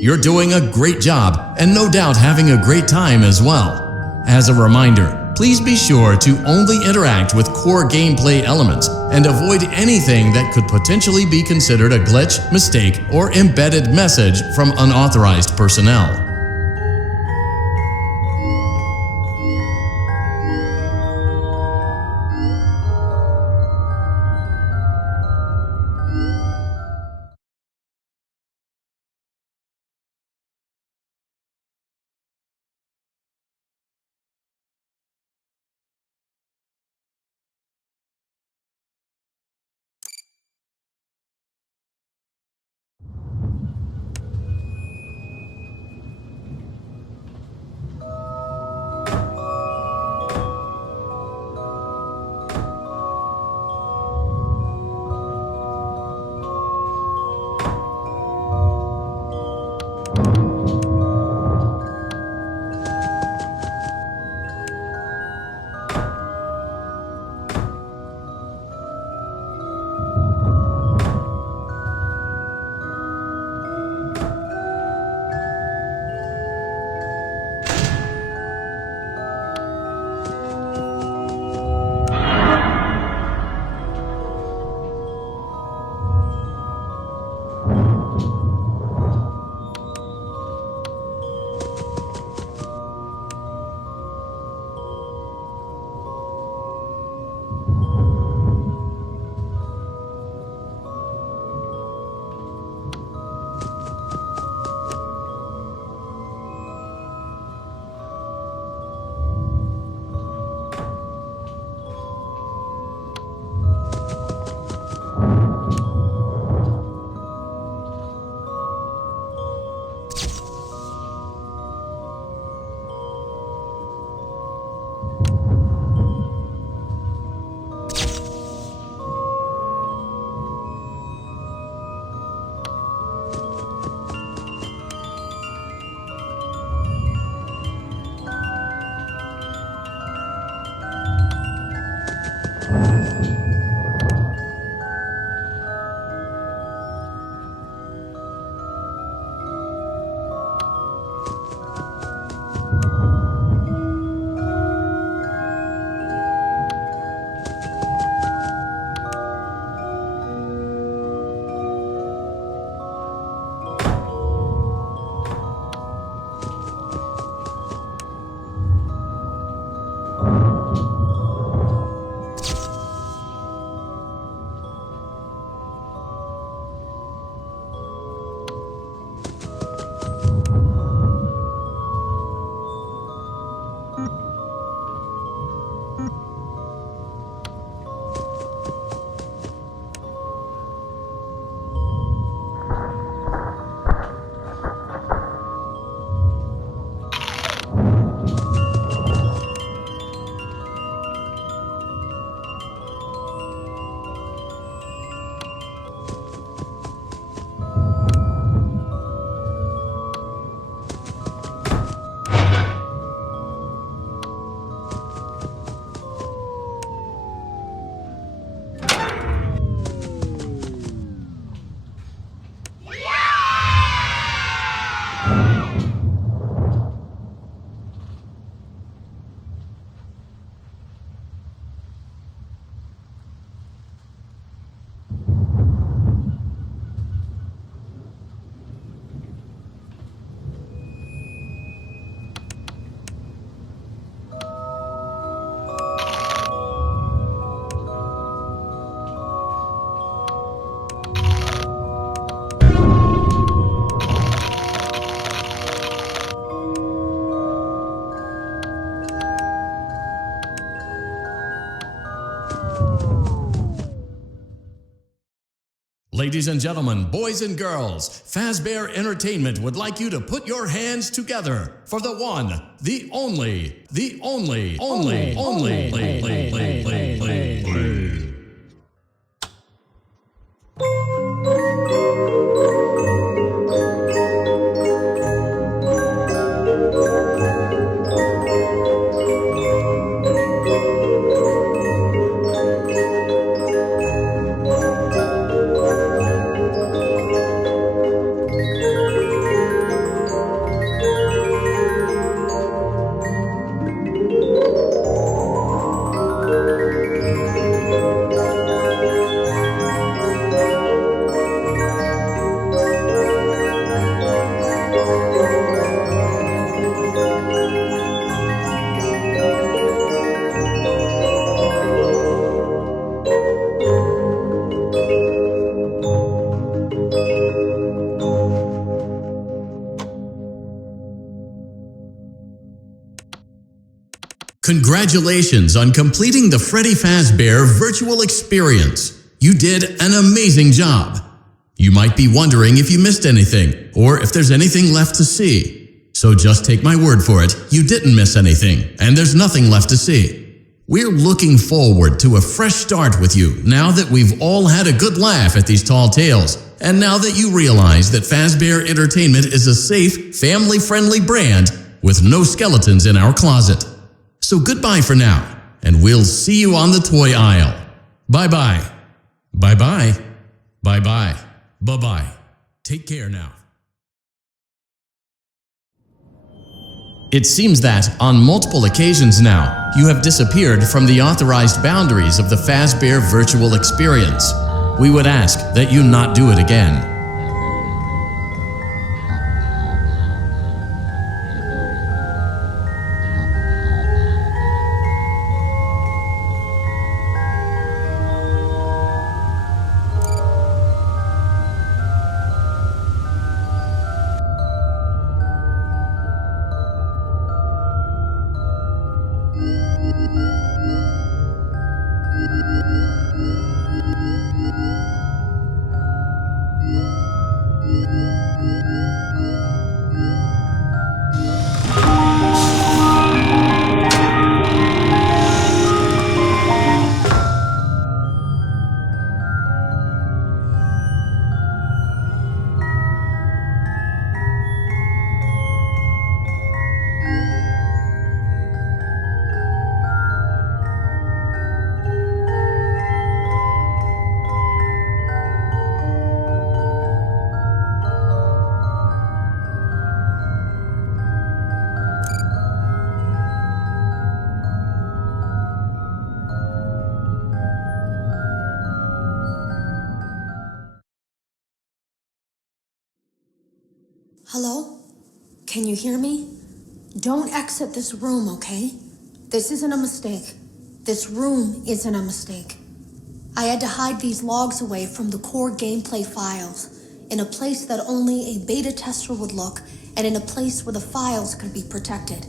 You're doing a great job and no doubt having a great time as well. As a reminder, please be sure to only interact with core gameplay elements and avoid anything that could potentially be considered a glitch, mistake, or embedded message from unauthorized personnel. Ladies and gentlemen, boys and girls, Fazbear Entertainment would like you to put your hands together for the one, the only, Congratulations on completing the Freddy Fazbear virtual experience. You did an amazing job. You might be wondering if you missed anything or if there's anything left to see. So just take my word for it, you didn't miss anything and there's nothing left to see. We're looking forward to a fresh start with you now that we've all had a good laugh at these tall tales and now that you realize that Fazbear Entertainment is a safe, family-friendly brand with no skeletons in our closet. So goodbye for now, and we'll see you on the toy aisle. Bye-bye. Bye-bye. Bye-bye. Bye-bye. Take care now. It seems that, on multiple occasions now, you have disappeared from the authorized boundaries of the Fazbear virtual experience. We would ask that you not do it again. Hello? Can you hear me? Don't exit this room, okay? This isn't a mistake. This room isn't a mistake. I had to hide these logs away from the core gameplay files, in a place that only a beta tester would look, and in a place where the files could be protected.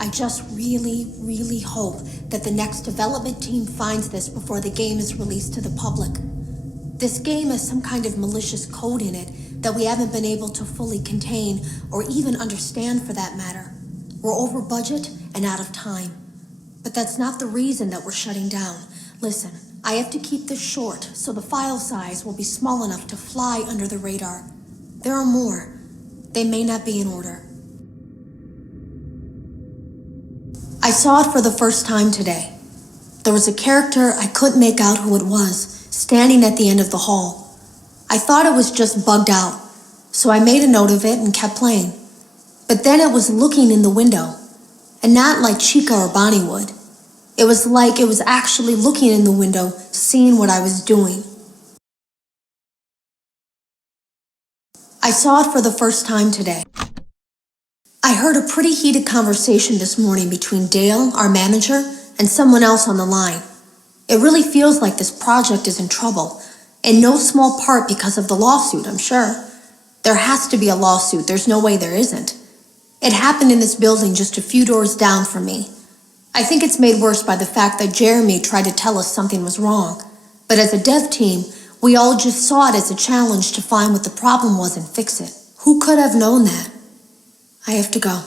I just really hope that the next development team finds this before the game is released to the public. This game has some kind of malicious code in it that we haven't been able to fully contain or even understand for that matter. We're over budget and out of time. But that's not the reason that we're shutting down. Listen, I have to keep this short so the file size will be small enough to fly under the radar. There are more. They may not be in order. I saw it for the first time today. There was a character I couldn't make out who it was, standing at the end of the hall. I thought it was just bugged out, so I made a note of it and kept playing. But then it was looking in the window, and not like Chica or Bonnie would. It was like it was actually looking in the window, seeing what I was doing. I saw it for the first time today. I heard a pretty heated conversation this morning between Dale, our manager, and someone else on the line. It really feels like this project is in trouble, in no small part because of the lawsuit, I'm sure. There has to be a lawsuit, there's no way there isn't. It happened in this building just a few doors down from me. I think it's made worse by the fact that Jeremy tried to tell us something was wrong. But as a dev team, we all just saw it as a challenge to find what the problem was and fix it. Who could have known that? I have to go.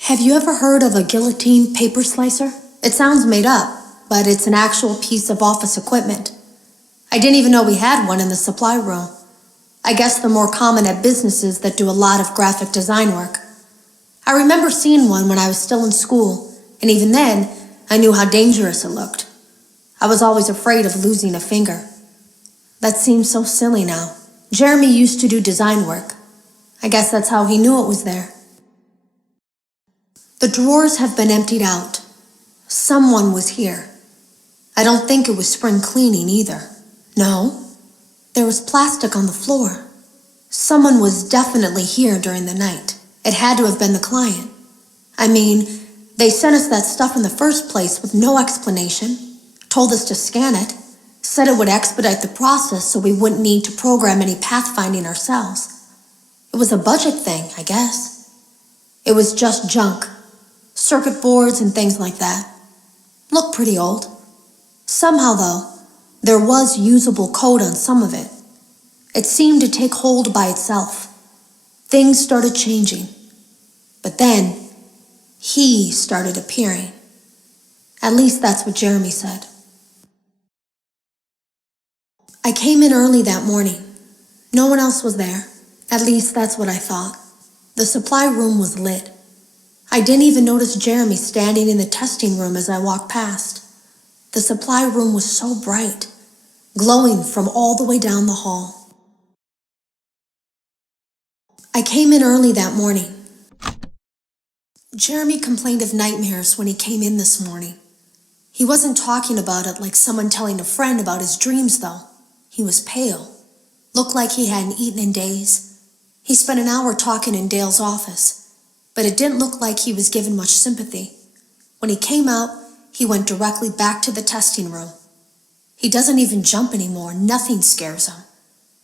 Have you ever heard of a guillotine paper slicer? It sounds made up, but it's an actual piece of office equipment. I didn't even know we had one in the supply room. I guess they're more common at businesses that do a lot of graphic design work. I remember seeing one when I was still in school, and even then, I knew how dangerous it looked. I was always afraid of losing a finger. That seems so silly now. Jeremy used to do design work. I guess that's how he knew it was there. The drawers have been emptied out. Someone was here. I don't think it was spring cleaning either. No, there was plastic on the floor. Someone was definitely here during the night. It had to have been the client. I mean, they sent us that stuff in the first place with no explanation, told us to scan it, said it would expedite the process so we wouldn't need to program any pathfinding ourselves. It was a budget thing, I guess. It was just junk, circuit boards and things like that. Looked pretty old. Somehow, though, there was usable code on some of it. It seemed to take hold by itself. Things started changing. But then, he started appearing. At least that's what Jeremy said. I came in early that morning. No one else was there. At least that's what I thought. The supply room was lit. I didn't even notice Jeremy standing in the testing room as I walked past. The supply room was so bright, glowing from all the way down the hall. I came in early that morning. Jeremy complained of nightmares when he came in this morning. He wasn't talking about it like someone telling a friend about his dreams, though. He was pale, looked like he hadn't eaten in days. He spent an hour talking in Dale's office, but it didn't look like he was given much sympathy. When he came out, he went directly back to the testing room. He doesn't even jump anymore. Nothing scares him.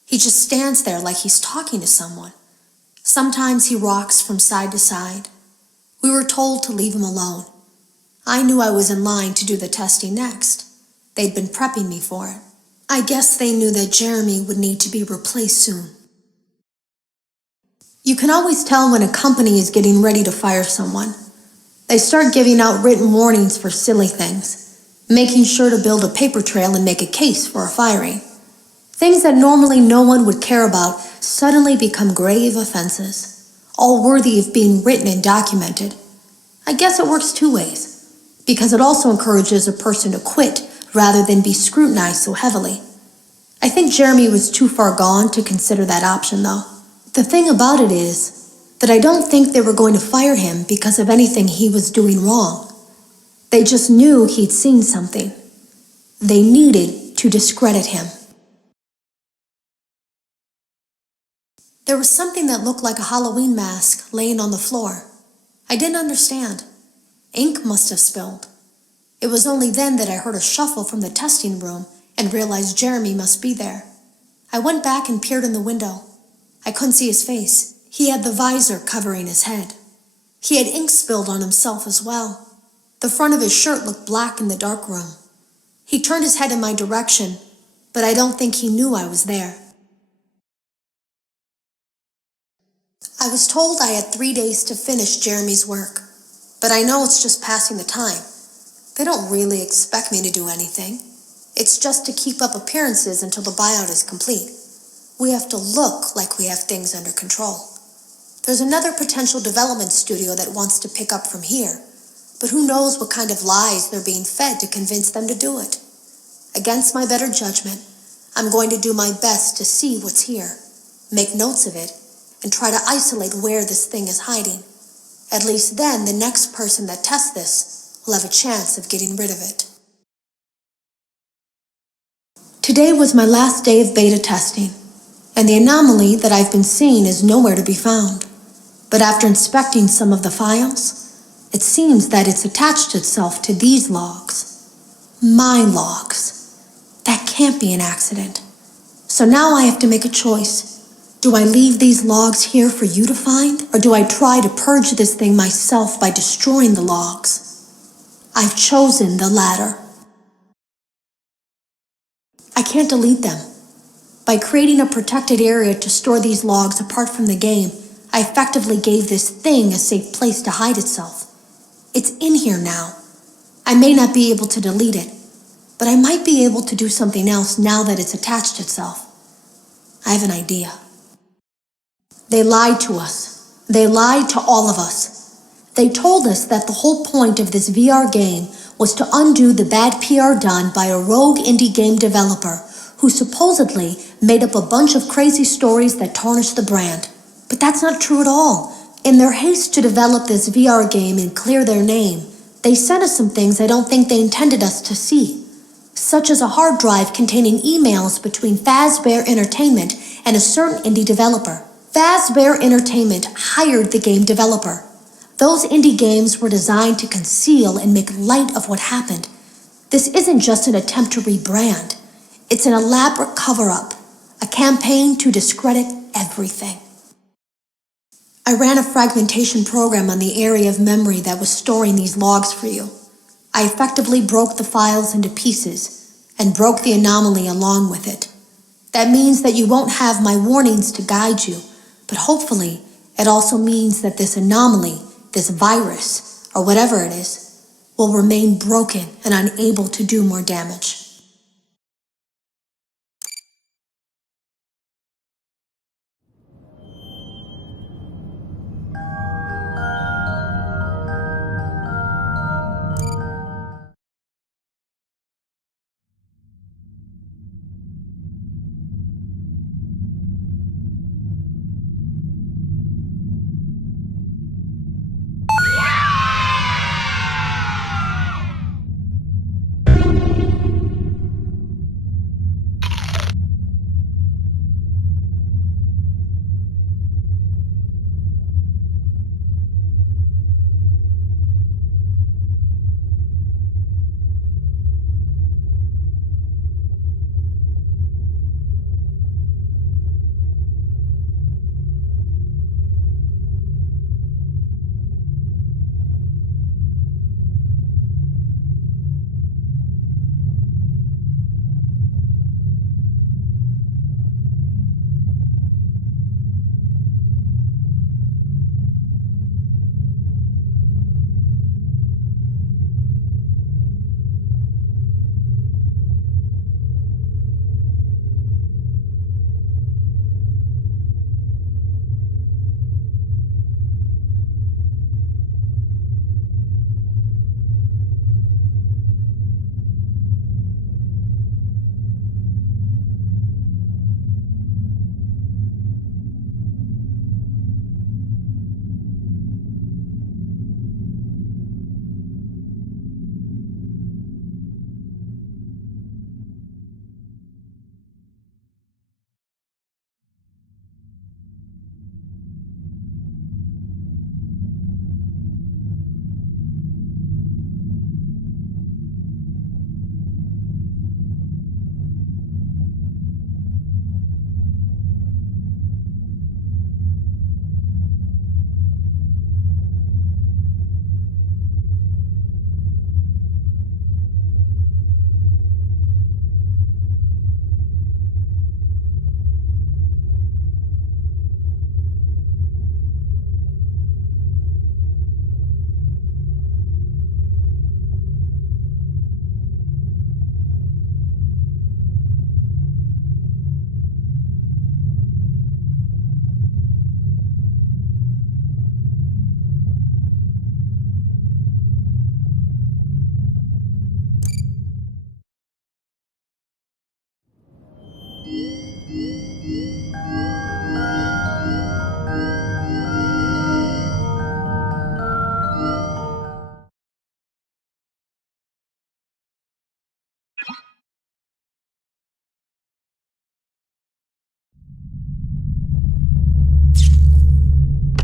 He just stands there like he's talking to someone. Sometimes he rocks from side to side. We were told to leave him alone. I knew I was in line to do the testing next. They'd been prepping me for it. I guess they knew that Jeremy would need to be replaced soon. You can always tell when a company is getting ready to fire someone. They start giving out written warnings for silly things, making sure to build a paper trail and make a case for a firing. Things that normally no one would care about suddenly become grave offenses, all worthy of being written and documented. I guess it works two ways, because it also encourages a person to quit rather than be scrutinized so heavily. I think Jeremy was too far gone to consider that option, though. The thing about it is that I don't think they were going to fire him because of anything he was doing wrong. They just knew he'd seen something. They needed to discredit him. There was something that looked like a Halloween mask laying on the floor. I didn't understand. Ink must have spilled. It was only then that I heard a shuffle from the testing room and realized Jeremy must be there. I went back and peered in the window. I couldn't see his face. He had the visor covering his head. He had ink spilled on himself as well. The front of his shirt looked black in the dark room. He turned his head in my direction, but I don't think he knew I was there. I was told I had 3 days to finish Jeremy's work, but I know it's just passing the time. They don't really expect me to do anything. It's just to keep up appearances until the buyout is complete. We have to look like we have things under control. There's another potential development studio that wants to pick up from here, but who knows what kind of lies they're being fed to convince them to do it. Against my better judgment, I'm going to do my best to see what's here, make notes of it, and try to isolate where this thing is hiding. At least then the next person that tests this will have a chance of getting rid of it. Today was my last day of beta testing, and the anomaly that I've been seeing is nowhere to be found. But after inspecting some of the files, it seems that it's attached itself to these logs. My logs. That can't be an accident. So now I have to make a choice. Do I leave these logs here for you to find, or do I try to purge this thing myself by destroying the logs? I've chosen the latter. I can't delete them. By creating a protected area to store these logs apart from the game, I effectively gave this thing a safe place to hide itself. It's in here now. I may not be able to delete it, but I might be able to do something else now that it's attached itself. I have an idea. They lied to us. They lied to all of us. They told us that the whole point of this VR game was to undo the bad PR done by a rogue indie game developer who supposedly made up a bunch of crazy stories that tarnished the brand. But that's not true at all. In their haste to develop this VR game and clear their name, they sent us some things I don't think they intended us to see, such as a hard drive containing emails between Fazbear Entertainment and a certain indie developer. Fazbear Entertainment hired the game developer. Those indie games were designed to conceal and make light of what happened. This isn't just an attempt to rebrand. It's an elaborate cover-up, a campaign to discredit everything. I ran a fragmentation program on the area of memory that was storing these logs for you. I effectively broke the files into pieces and broke the anomaly along with it. That means that you won't have my warnings to guide you, but hopefully it also means that this anomaly, this virus, or whatever it is, will remain broken and unable to do more damage.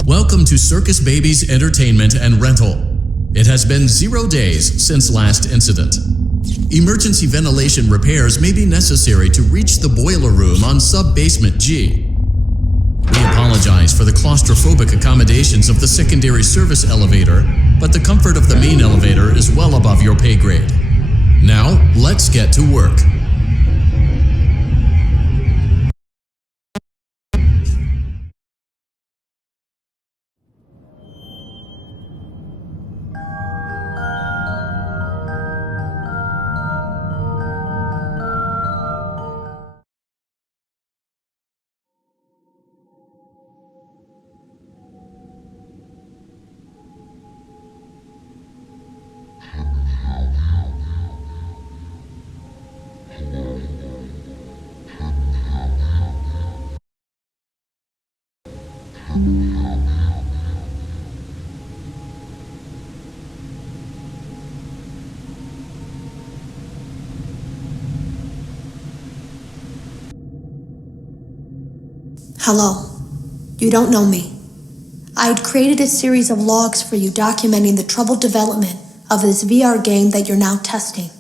Welcome to Circus Baby's Entertainment and Rental. It has been 0 days since last incident. Emergency ventilation repairs may be necessary to reach the boiler room on sub-basement G. We apologize for the claustrophobic accommodations of the secondary service elevator, but the comfort of the main elevator is well above your pay grade. Now, let's get to work. Hello. You don't know me. I had created a series of logs for you documenting the troubled development of this VR game that you're now testing,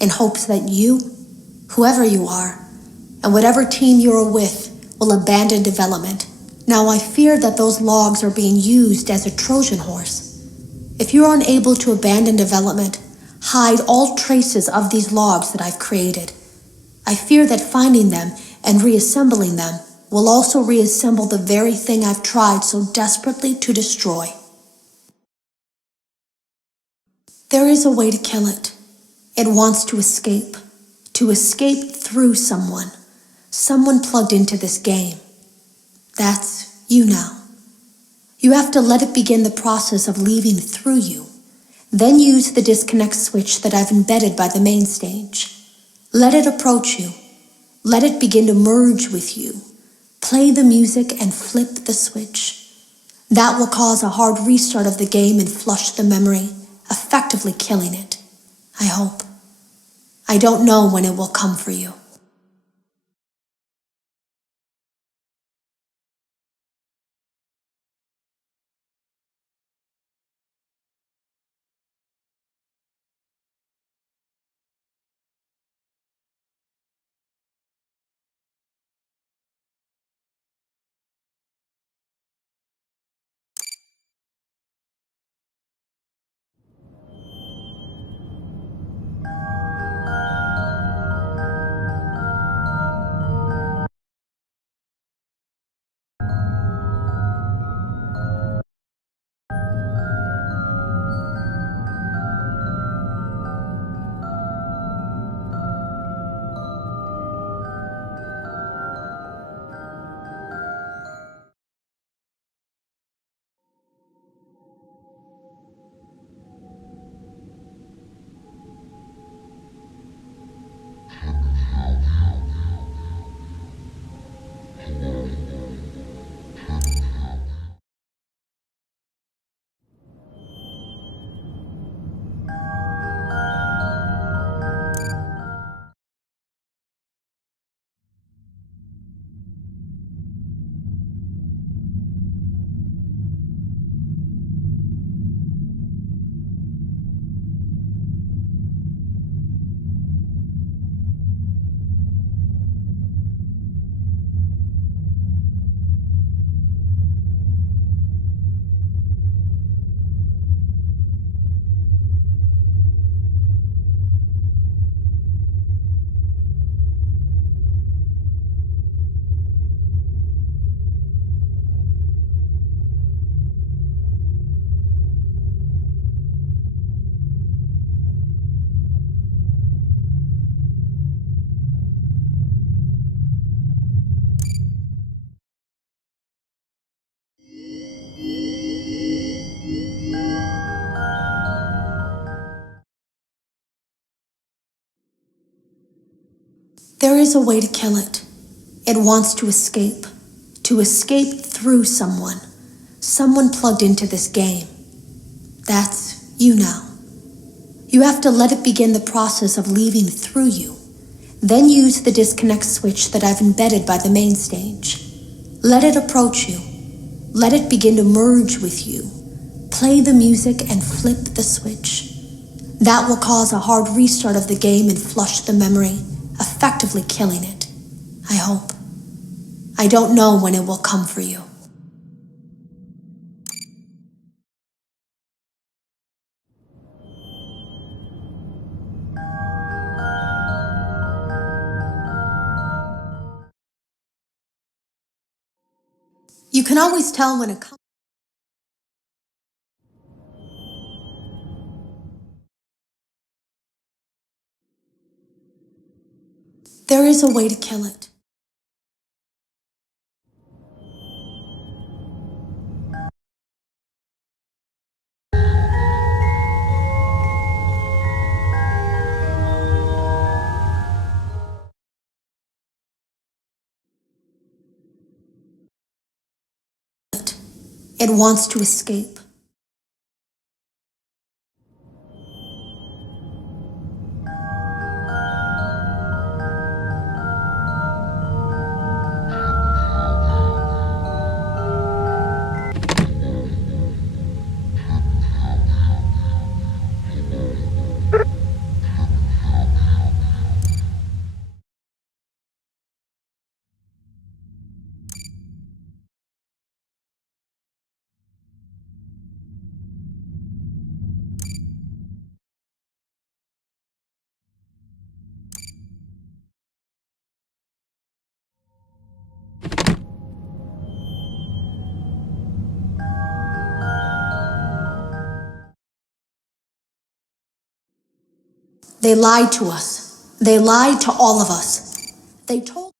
in hopes that you, whoever you are, and whatever team you are with, will abandon development, Now I fear that those logs are being used as a Trojan horse. If you're unable to abandon development, hide all traces of these logs that I've created. I fear that finding them and reassembling them will also reassemble the very thing I've tried so desperately to destroy. There is a way to kill it. It wants to escape through someone. Someone plugged into this game. That's you now. You have to let it begin the process of leaving through you. Then use the disconnect switch that I've embedded by the main stage. Let it approach you. Let it begin to merge with you. Play the music and flip the switch. That will cause a hard restart of the game and flush the memory, effectively killing it. I hope. I don't know when it will come for you. There is a way to kill it. It wants to escape through someone. Someone plugged into this game. That's you now. You have to let it begin the process of leaving through you. Then use the disconnect switch that I've embedded by the main stage. Let it approach you. Let it begin to merge with you. Play the music and flip the switch. That will cause a hard restart of the game and flush the memory, effectively killing it. I hope. I don't know when it will come for you. You can always tell when it comes. There is a way to kill it. It wants to escape They lied to us. They lied to all of us. They told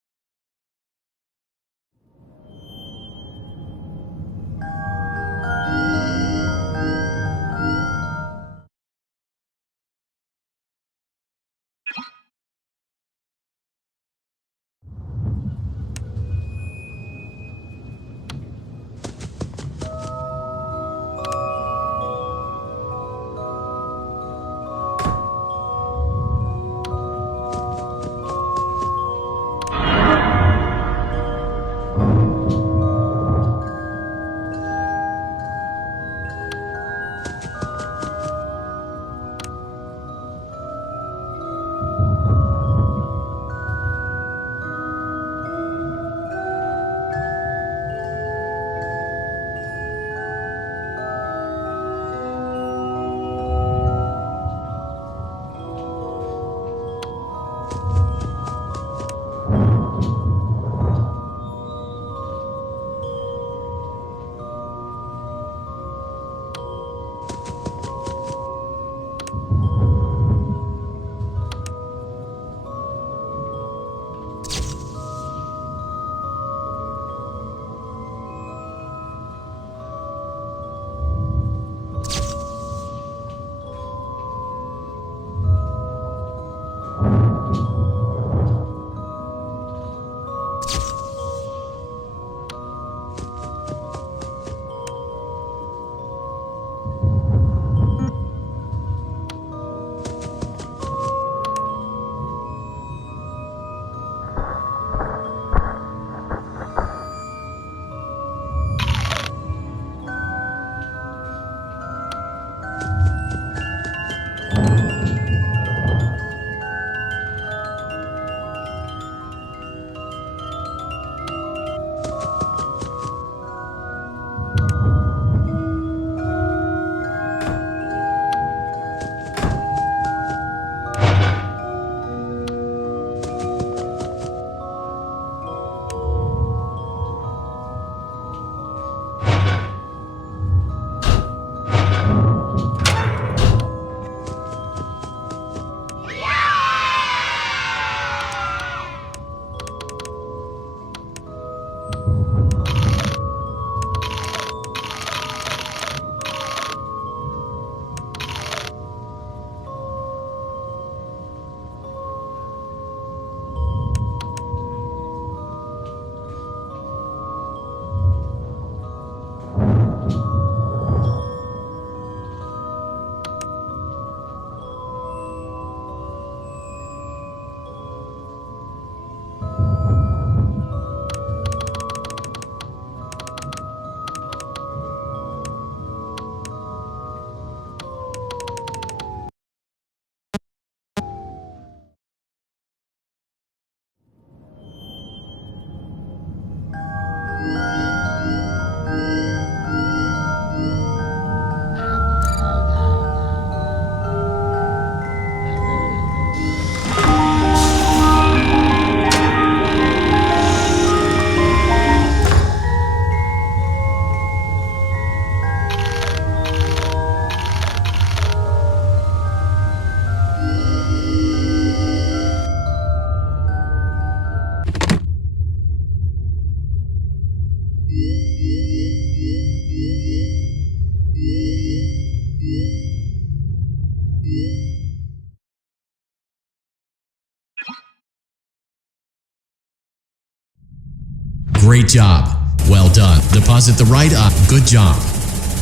Great job. Well done. Deposit the right eye. Good job.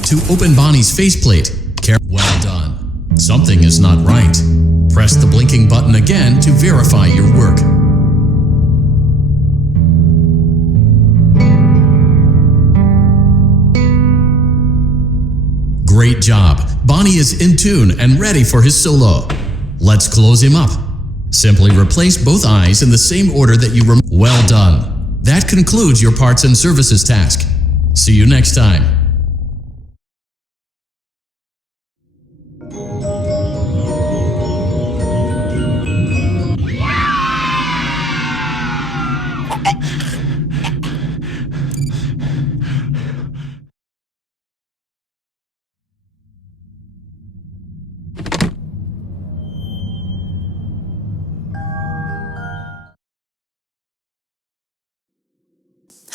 To open Bonnie's faceplate, well done. Something is not right. Press the blinking button again to verify your work. Great job. Bonnie is in tune and ready for his solo. Let's close him up. Simply replace both eyes in the same order that you Well done. That concludes your parts and services task. See you next time.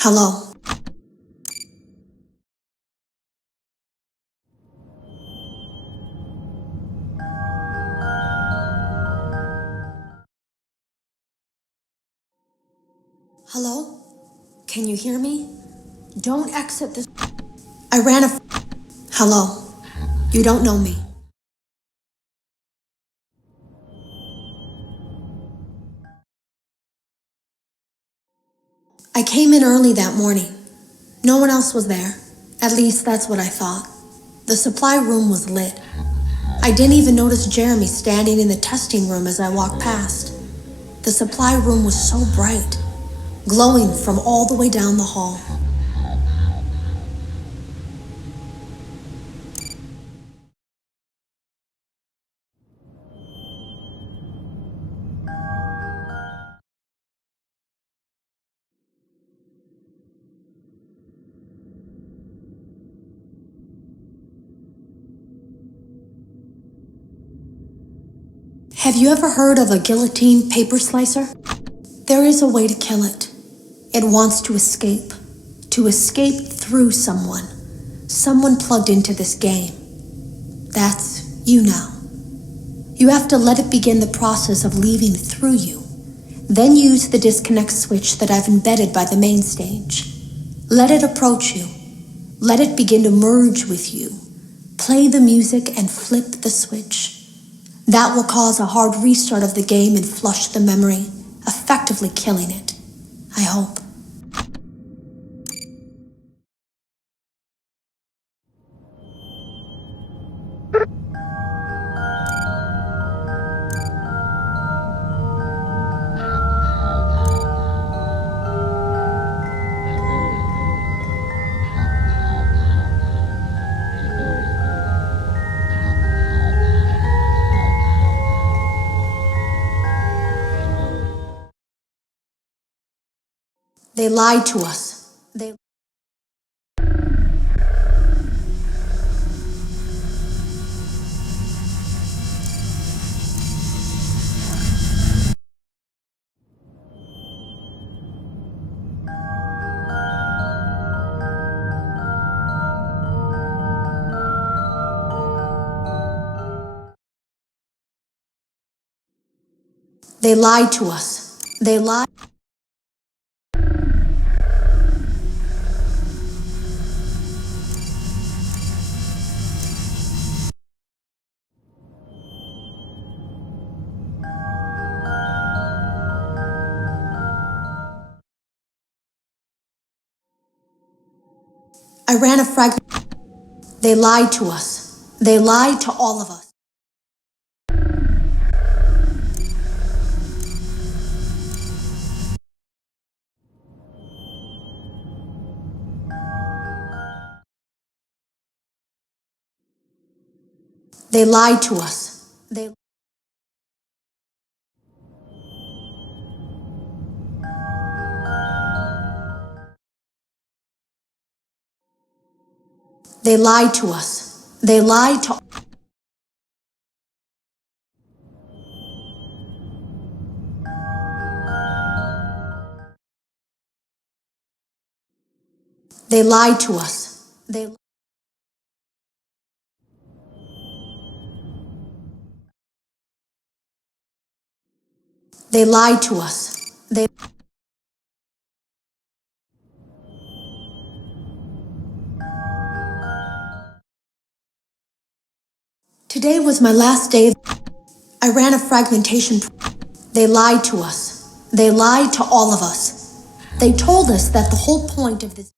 Hello. Hello? Can you hear me? Don't exit this. I ran a. Hello. You don't know me. I came in early that morning. No one else was there. At least that's what I thought. The supply room was lit. I didn't even notice Jeremy standing in the testing room as I walked past. The supply room was so bright, glowing from all the way down the hall. Have you ever heard of a guillotine paper slicer? There is a way to kill it. It wants to escape through someone. Someone plugged into this game. That's you now. You have to let it begin the process of leaving through you. Then use the disconnect switch that I've embedded by the main stage. Let it approach you. Let it begin to merge with you. Play the music and flip the switch. That will cause a hard restart of the game and flush the memory, effectively killing it. I hope. They lied to us. They lied to us. They lied. I ran a fragment. They lied to us. They lied to all of us. They lied to us. They lied to us. They lied to. They lied to us. They lied to us. Today was my last day. I ran a fragmentation. They lied to us. They lied to all of us. They told us that the whole point of this.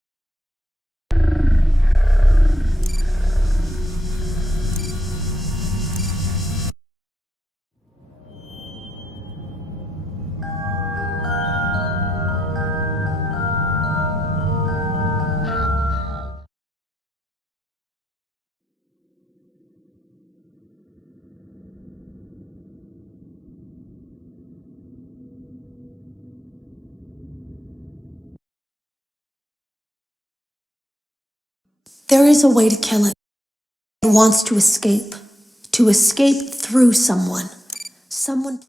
There is a way to kill it. It wants to escape through someone. Someone.